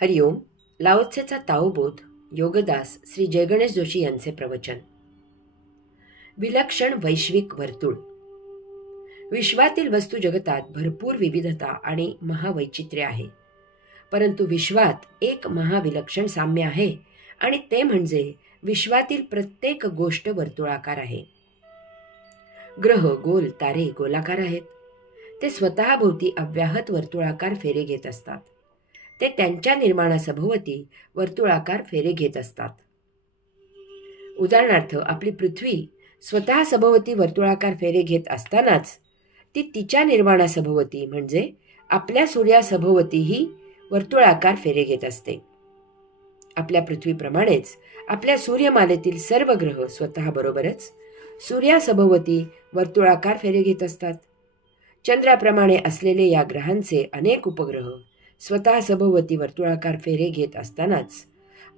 हरिओम. लाओत्सेचा ताओबोध योगदास श्री जयगणेश जोशी यांचे प्रवचन. विलक्षण वैश्विक वर्तुळ. विश्वातील वस्तू जगतात भरपूर विविधता आणि महावैचित्र्य आहे, परंतु विश्वात एक महाविलक्षण साम्य आहे आणि ते म्हणजे विश्वातील प्रत्येक गोष्ट वर्तुळाकार आहे. ग्रह गोल, तारे गोलाकार आहेत. ते स्वतःभोवती अव्याहत वर्तुळाकार फेरे घेत असतात. ते त्यांच्या निर्माणासभोवती वर्तुळाकार फेरे घेत असतात. उदाहरणार्थ, आपली पृथ्वी स्वतः सभोवती वर्तुळाकार फेरे घेत असतानाच ती तिच्या निर्माणासभोवती म्हणजे आपल्या सूर्यासभोवतीही वर्तुळाकार फेरे घेत असते. आपल्या पृथ्वीप्रमाणेच आपल्या सूर्यमालेतील सर्व ग्रह स्वतःबरोबरच सूर्यासभोवती वर्तुळाकार फेरे घेत असतात. चंद्राप्रमाणे असलेले या ग्रहांचे अनेक उपग्रह स्वतः सभोवती वर्तुळाकार फेरे घेत असतानाच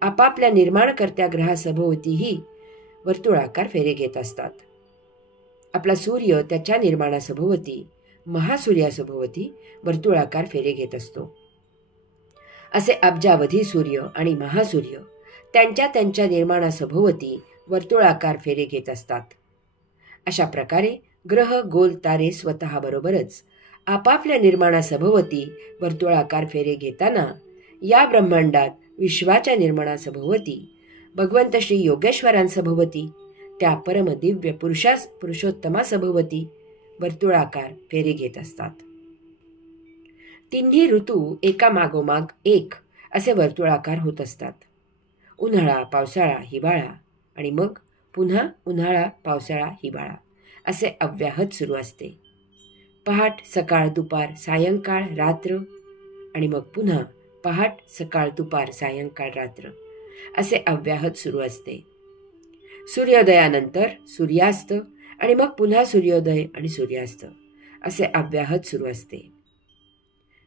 आपापल्या निर्माणकर्त्या ग्रहासभोवतीही वर्तुळाकार फेरे घेत असतात. आपला सूर्य त्याच्या निर्माणासभोवती महासूर्यासभोवती वर्तुळाकार फेरे घेत असतो. असे अब्जावधी सूर्य आणि महासूर्य त्यांच्या त्यांच्या निर्माणासभोवती वर्तुळाकार फेरे घेत असतात. अशा प्रकारे ग्रह गोल, तारे स्वतःबरोबरच आपापल्या निर्माणासभोवती वर्तुळाकार फेरे घेताना या ब्रह्मांडात विश्वाच्या निर्माणासभोवती भगवंत श्री योगेश्वरांसभोवती त्या परमदिव्य पुरुषोत्तमासभोवती वर्तुळाकार फेरे घेत असतात. तिन्ही ऋतू एका मागोमाग एक असे वर्तुळाकार होत असतात. उन्हाळा, पावसाळा, हिवाळा आणि मग पुन्हा उन्हाळा, पावसाळा, हिवाळा असे अव्याहत सुरू असते. पहाट, सकाळ, दुपार, सायंकाळ, रात्र आणि मग पुन्हा पहाट, सकाळ, दुपार, सायंकाळ, रात्र असे अव्याहत सुरू असते. सूर्योदयानंतर सूर्यास्त आणि मग पुन्हा सूर्योदय आणि सूर्यास्त असे अव्याहत सुरू असते.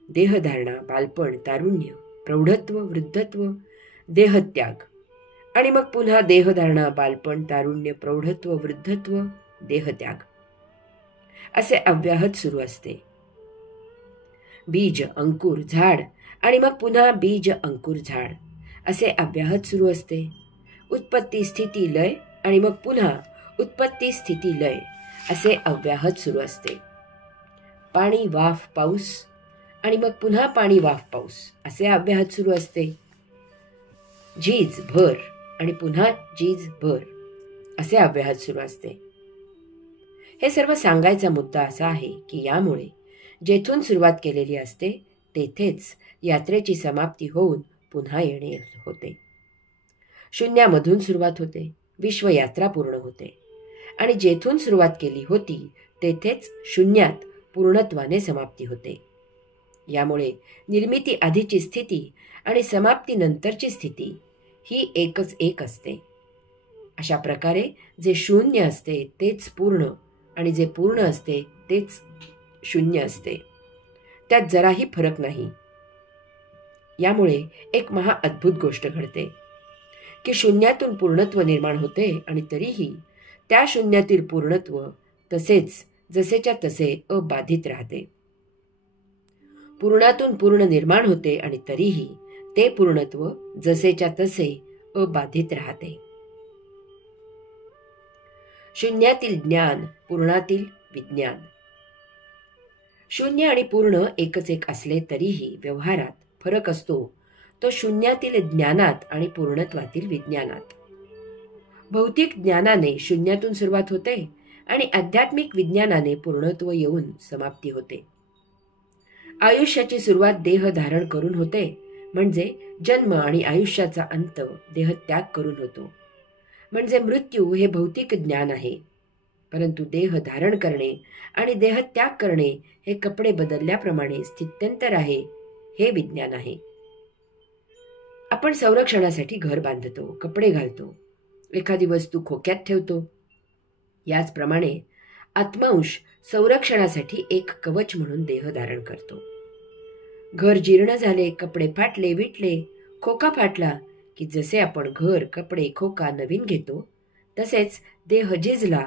देहधारणा, बालपण, तारुण्य, प्रौढत्व, वृद्धत्व, देहत्याग आणि मग पुन्हा देहधारणा, बालपण, तारुण्य, प्रौढत्व, वृद्धत्व, देहत्याग असे अव्याहत सुरू असते. बीज, अंकुर, झाड आणि मग पुन्हा बीज, अंकुर, झाड असे अव्याहत सुरू असते. उत्पत्ती, स्थिती, लय आणि मग पुन्हा उत्पत्ती, स्थिती, लय असे अव्याहत सुरू असते. पाणी, वाफ, पाऊस आणि मग पुन्हा पाणी, वाफ, पाऊस असे अव्याहत सुरू असते. झीज, भर आणि पुन्हा झीज, भर असे अव्याहत सुरू असते. हे सर्व सांगायचा मुद्दा असा आहे की यामुळे जेथून सुरुवात केलेली असते तेथेच यात्रेची समाप्ती होऊन पुन्हा येणे होते. शून्यामधून सुरुवात होते, विश्वयात्रा पूर्ण होते आणि जेथून सुरुवात केली होती तेथेच शून्यात पूर्णत्वाने समाप्ती होते. यामुळे निर्मिती आधीची स्थिती आणि समाप्तीनंतरची स्थिती ही एकच एक असते. अशा प्रकारे जे शून्य असते तेच पूर्ण आणि जे पूर्ण असते तेच शून्य असते. त्यात जराही फरक नाही. यामुळे एक महाअद्भुत गोष्ट घडते की शून्यातून पूर्णत्व निर्माण होते आणि तरीही त्या शून्यातील पूर्णत्व तसेच जसेच्या तसे अबाधित राहते. पूर्णातून पूर्ण निर्माण होते आणि तरीही ते पूर्णत्व जसेच्या तसे अबाधित राहते. शून्यातील ज्ञान, पूर्णातील विज्ञान. शून्य आणि पूर्ण एकच एक असले तरीही व्यवहारात फरक असतो तो शून्यातील ज्ञानात आणि पूर्णत्वातील विज्ञानात. भौतिक ज्ञानाने शून्यातून सुरुवात होते आणि आध्यात्मिक विज्ञानाने पूर्णत्व येऊन समाप्ती होते. आयुष्याची सुरुवात देह धारण करून होते, म्हणजे जन्म आणि आयुष्याचा अंत देहत्याग करून होतो. म्हणजे मृत्यू हे भौतिक ज्ञान आहे, परंतु देह धारण करणे आणि देहत्याग करणे हे कपडे बदलल्याप्रमाणे स्थित्यंतर आहे, हे विज्ञान आहे. आपण संरक्षणासाठी घर बांधतो, कपडे घालतो, एखादी वस्तू खोक्यात ठेवतो. याचप्रमाणे आत्मांश संरक्षणासाठी एक कवच म्हणून देह धारण करतो. घर जीर्ण झाले, कपडे फाटले, विटले, खोका फाटला की जसे आपण घर, कपडे, खोका नवीन घेतो तसेच देह झिजला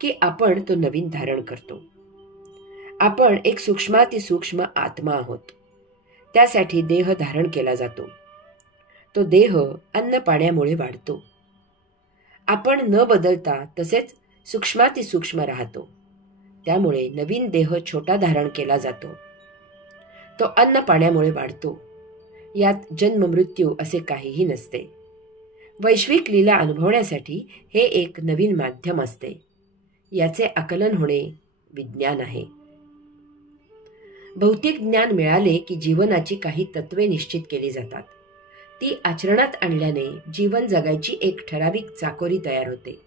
की आपण तो नवीन धारण करतो. आपण एक सूक्ष्मातिसूक्ष्म आत्मा आहोत. त्यासाठी देह धारण केला जातो. तो देह अन्न पाण्यामुळे वाढतो. आपण न बदलता तसेच सूक्ष्मातिसूक्ष्म राहतो. त्यामुळे नवीन देह छोटा धारण केला जातो. तो अन्न पाण्यामुळे वाढतो. यात जन्म मृत्यू असे काहीही नसते. वैश्विक लीला अनुभवण्यासाठी हे एक नवीन माध्यम असते. याचे आकलन होणे विज्ञान आहे. भौतिक ज्ञान मिळाले की जीवनाची काही तत्वे निश्चित केली जातात. ती आचरणात आणल्याने जीवन जगायची एक ठराविक चाकोरी तयार होते.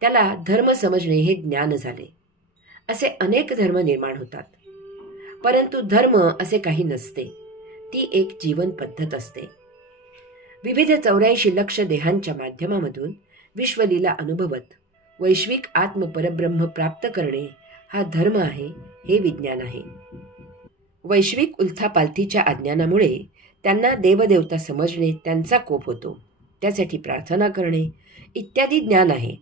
त्याला धर्म समजणे हे ज्ञान झाले. असे अनेक धर्म निर्माण होतात. परंतु धर्म असे काही नसते. ती एक जीवन पद्धत असते. विविध 84 लक्ष देहांच्या माध्यमामधून विश्वलीला अनुभवत वैश्विक आत्मपरब्रह्म प्राप्त करणे हा धर्म आहे, हे विज्ञान आहे. वैश्विक उलथापालथीच्या अज्ञानामुळे त्यांना देवदेवता समजणे त्यांचा कोप होतो. त्यासाठी प्रार्थना करणे इत्यादी ज्ञान आहे.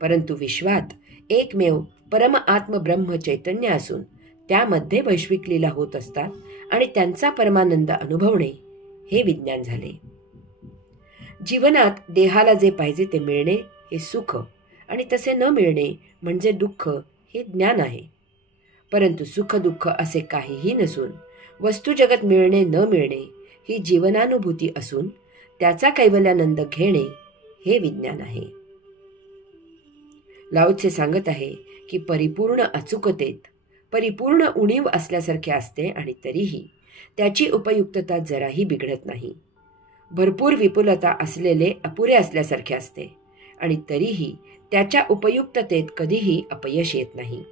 परंतु विश्वात एकमेव परम आत्म ब्रह्म चैतन्य असून त्यामध्ये वैश्विक लीला होत असतात आणि त्यांचा परमानंद अनुभवणे हे विज्ञान झाले. जीवनात देहाला जे पाहिजे ते मिळणे हे सुख आणि तसे न मिळणे म्हणजे दुःख हे ज्ञान आहे. परंतु सुख दुःख असे काहीही नसून वस्तुजगत मिळणे न मिळणे ही जीवनानुभूती असून त्याचा कैवल्यानंद घेणे हे विज्ञान आहे. लाओत्से सांगत आहे की परिपूर्ण अचूकतेत परिपूर्ण उणीव असल्यासारखे असते आणि तरीही त्याची उपयुक्तता जराही बिघडत नाही. भरपूर विपुलता असलेले अपुरे असल्यासारखे असते आणि तरीही त्याच्या उपयुक्ततेत कधीही अपयश येत नाही.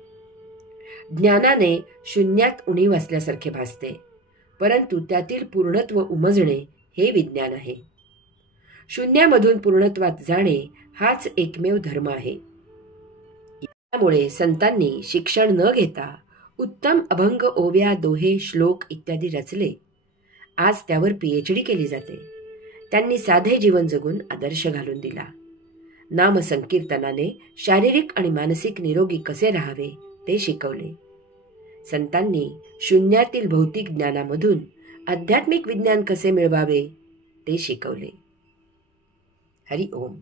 ज्ञानाने शून्यात उणीव असल्यासारखे भासते, परंतु त्यातील पूर्णत्व उमजणे हे विज्ञान आहे. शून्यामधून पूर्णत्वात जाणे हाच एकमेव धर्म आहे. त्यामुळे संतांनी शिक्षण न घेता उत्तम अभंग, ओव्या, दोहे, श्लोक इत्यादी रचले. आज त्यावर PhD केली जाते. त्यांनी साधे जीवन जगून आदर्श घालून दिला. नाम संकीर्तनाने शारीरिक आणि मानसिक निरोगी कसे राहावे ते शिकवले. संतांनी शून्यातील भौतिक ज्ञानामधून आध्यात्मिक विज्ञान कसे मिळवावे ते शिकवले. हरि ओम.